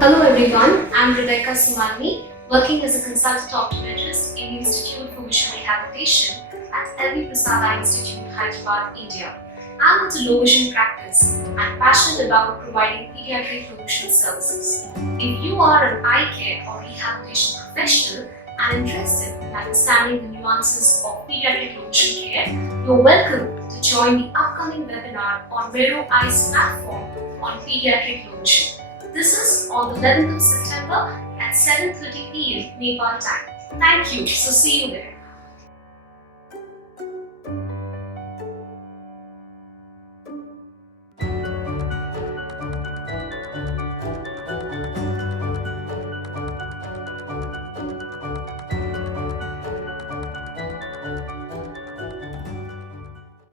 Hello everyone, I'm Rebecca Sumalini, working as a consultant optometrist in the Institute for Vision Rehabilitation at Prasad Eye Institute, Hyderabad, India. I'm into low vision practice and passionate about providing pediatric low vision services. If you are an eye care or rehabilitation professional and interested in understanding the nuances of pediatric low vision care, you're welcome to join the upcoming webinar on Mero Eye's platform on pediatric low vision. This is on the 11th of September at 7:30 p.m. Nepal time. Thank you. So see you there.